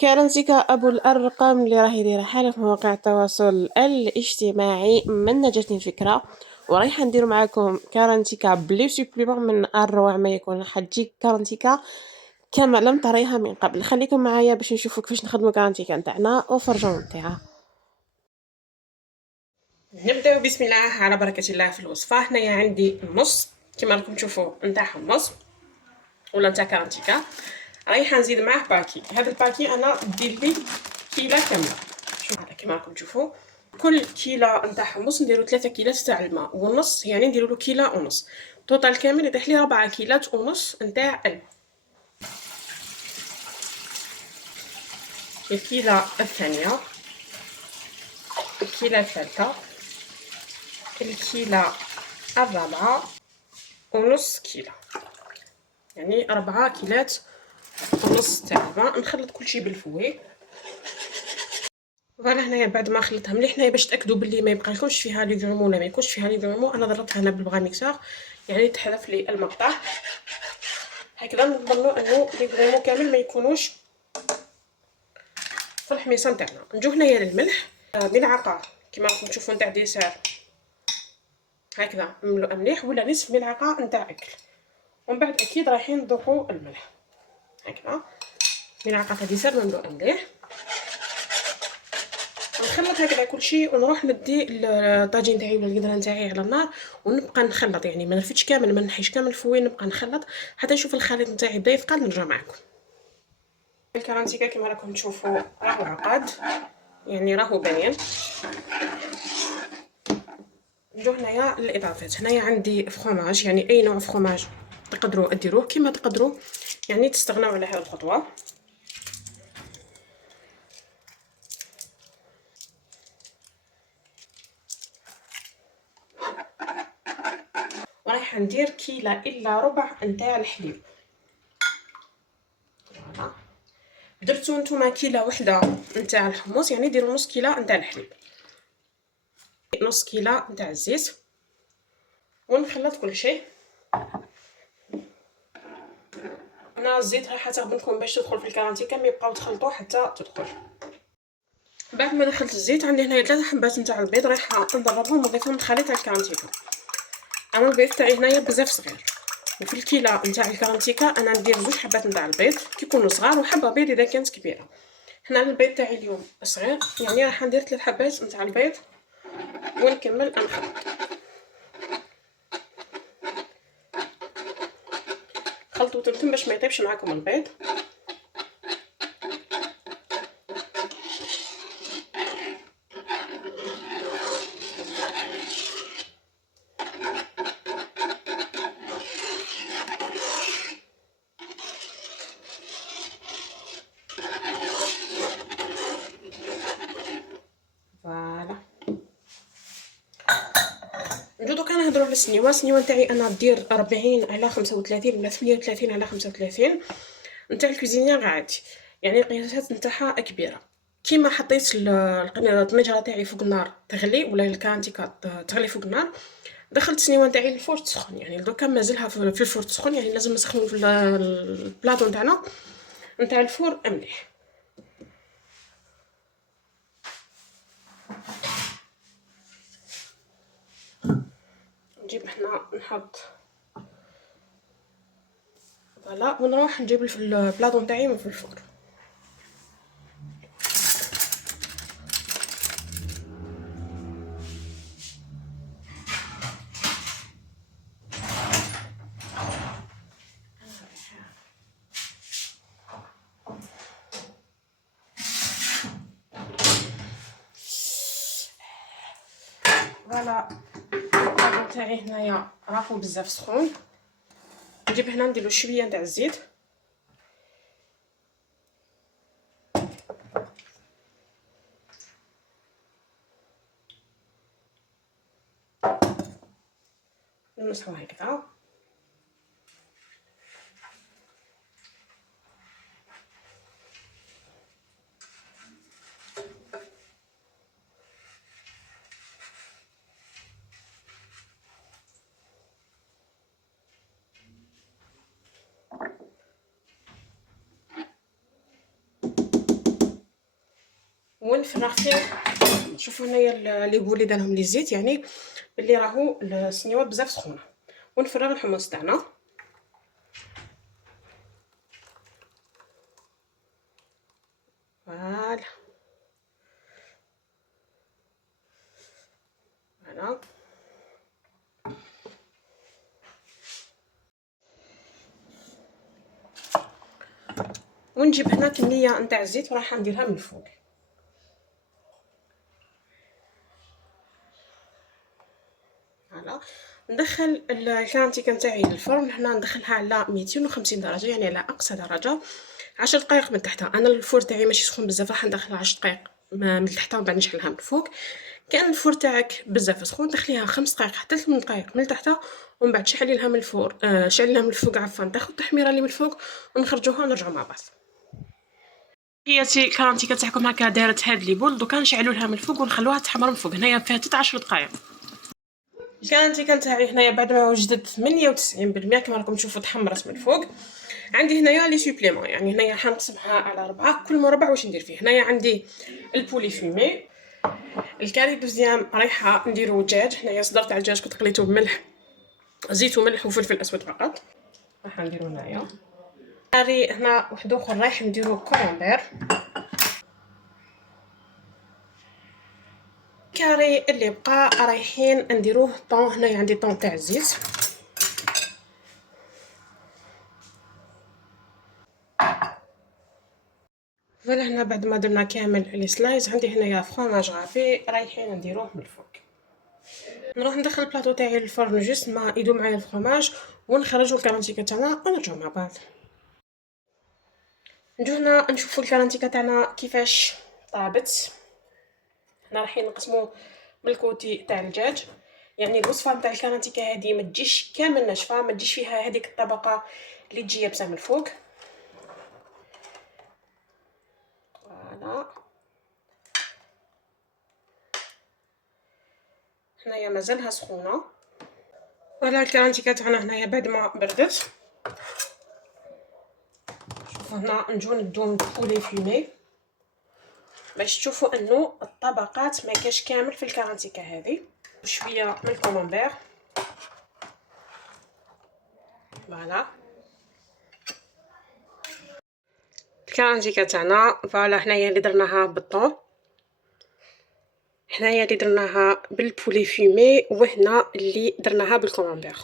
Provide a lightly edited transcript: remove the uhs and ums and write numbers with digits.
كرمتك أبو الأرقام اللي راهي دايرة حالة في مواقع التواصل الاجتماعي. من جاتني الفكرة ورايحة ندير معاكم كارانتيكا بلي سوبليمون من أروع ما يكون. حتجيك كارانتيكا كما لم تريها من قبل. خليكم معايا باش نشوفوا كيفاش نخدموا كارانتيكا نتاعنا وفرجوا نتاعها. نبداو بسم الله على بركة الله في الوصفة. هنايا عندي نص كما راكم تشوفوا نتاع حمص ولا نتاع كارانتيكا. رايحه نزيد معاه باكي. هذا الباكي انا دير لي كيله كامله. شوفوا كما راكم تشوفوا كل كيله نتاع حمص نديرو 3 كيلات تاع الماء ونص، يعني نديرو له كيله ونص. توتال كامل يطيح لي 4 كيلات ونص نتاع الماء. الكيله الثانيه، الكيله الثالثه، الكيله الرابعه ونص كيله، يعني 4 كيلات ونص تاع الماء. نخلط كلشي بالفوي. فوالا هنايا بعد ما خلطتها مليح هنايا باش تاكدوا باللي ما يبقالكمش فيها لي غرومو ولا ما يكونش فيها لي غرومو، انا ضربتها هنا بالبغا ميكسور يعني تحذف لي المقطع. هكذا نضمنوا انه لي غرومو كامل ما يكونوش في الحميصه نتاعنا. نجو هنايا للملح، ملعقه كما راكم تشوفوا نتاع ديسير هكذا مملوءه مليح، ولا نصف ملعقه نتاع اكل. ومن بعد اكيد رايحين نذوقوا الملح هكذا ملعقه تاع ديسير مملوءه مليح. نخلط هكذا كلشي ونروح ندي الطاجين تاعي ولا القدره نتاعي على النار ونبقى نخلط، يعني ما نرفدش كامل ما نحيش كامل الفوين، نبقى نخلط حتى نشوف الخليط نتاعي بدا يثقل نرجع معكم. الكرانتيكا كما راكم تشوفوا راهو عقاد، يعني راهو باين. نجو هنايا للاضافات. هنايا عندي فخوماج، يعني اي نوع فخوماج تقدروا ديروه كما تقدروا، يعني تستغناو على هذه الخطوه. ورايحه ندير كيله الا ربع نتاع الحليب. فوالا درتو نتوما كيله وحده نتاع الحمص، يعني ديروا نص كيله نتاع الحليب، نص كيله نتاع الزيت، ونخلط كل شيء. انا الزيت راح تخدمكم باش تدخل في الكرانتيكا، ما يبقاو تخلطوا حتى تدخل. بعد ما دخلت الزيت عندي هنايا 3 حبات نتاع البيض رايحه نضربهم ونضيفهم للخليط تاع الكرانتيكا. انا البيض تاعي هنايا بزاف صغير، وفي الكيله نتاع الكرانتيكا انا ندير 2 حبات نتاع البيض كيكونوا صغار وحبه بيض اذا كانت كبيره. هنا البيض تاعي اليوم صغير، يعني راح ندير 3 حبات نتاع البيض ونكمل نخلط. خلطوا تمتم باش ما يطيبش معاكم البيض. فوالا نجو دوكا نهضروا على السنيوه. السنيوه نتاعي انا دير 40 على 35 ولا 38 على 35 نتاع الكوزينيير عادي، يعني القياسات نتاعها كبيره. كيما حطيت الطنجره تاعي فوق النار تغلي ولا الكانتيكا تغلي فوق النار، دخلت السنيوه تاعي للفور تسخن، يعني دوكا مازالها في الفور تسخن، يعني لازم نسخنوا في البلاطو نتاعنا نتاع الفور مليح. نجيب هنا نحط فوالا ونروح نجيب البلاطو نتاعي من في الفور. فوالا البلاطو تاعي هنايا راهو بزاف سخون. نجيب هنا نديرو شويه نتاع الزيت نمسحو هكذا. ونفرغ فيه. شوفوا هنايا لي بولي دارهم لي زيت، يعني بلي راهو السنيوه بزاف سخونه. ونفرغ الحمص تاعنا. فوالا فوالا ونجيب هنا كميه نتاع الزيت وراح نديرها من الفوق. فوالا ندخل الكانتيكه نتاعي للفرن. هنا ندخلها على 250 درجه، يعني على اقصى درجه، 10 دقائق من تحتها. انا الفور تاعي ماشي سخون بزاف، راح ندخلها 10 دقائق من تحتها ومن بعد نشعلها من الفوق. كان الفور تاعك بزاف سخون دخليها 5 دقائق حتى 8 دقائق من تحتها، ومن بعد شعلي لها من الفور شعلي لها من الفوق عفوا، تاخذ التحميره اللي من الفوق ونخرجوها ونرجعوا مع بعض. هي الكرانتيكه تاعكم هكا دارت هاد لي بول، دوكا نشعلوا لها من الفوق ونخلوها تحمر من الفوق. هنايا فاتت 10 دقائق. الكرانتيكه نتاعي هنايا بعد ما وجدت 98% كما راكم تشوفوا تحمرت من الفوق. عندي هنايا لي سوبليمون، يعني هنايا حنقسمها على 4. كل مربع واش ندير فيه. هنايا عندي البولي فيمي، الكاري دوزيام رايحه نديرو دجاج. هنايا صدر تاع الدجاج كنت قليته بملح، زيت وملح وفلفل اسود فقط، راح نديرو هنايا. كاري هنا واحد اخر رايح نديرو كولومبير. كاري اللي بقى رايحين نديروه طون. هنايا عندي طون تاع الزيت. فوالا هنا بعد ما درنا كامل لي سلايز، عندي هنايا فرomاج غافي رايحين نديروه من الفوق. نروح ندخل البلاطو تاعي للفرن جوست ما يدوب معايا الفرomاج، ونخرجوا الكرانتيكه تاعنا ونرجعوا مع بعض. نجو هنا نشوفوا الكرانتيكه تاعنا كيفاش طابت. هنا رايحين نقسموا من الكوتي تاع الدجاج، يعني الوصفه تاع الكرانتيكه هذه ما تجيش كامل ناشفه، ما تجيش فيها هذيك الطبقه اللي تجي يابسه من الفوق. فوالا هنايا مازالها سخونه. فوالا الكرانتيكه تاعنا هنايا بعد ما بردت. شوفوا هنا نجو ندو من البولي فيمي باش تشوفوا انه الطبقات ما كاش كامل في الكرانتيكه هذه. شويه من الكولومبير. فوالا الكرانتيكه تاعنا فوالا هنايا اللي درناها بالطون، هنايا اللي درناها بالبولي فيمي، وهنا اللي درناها بالكولومبير.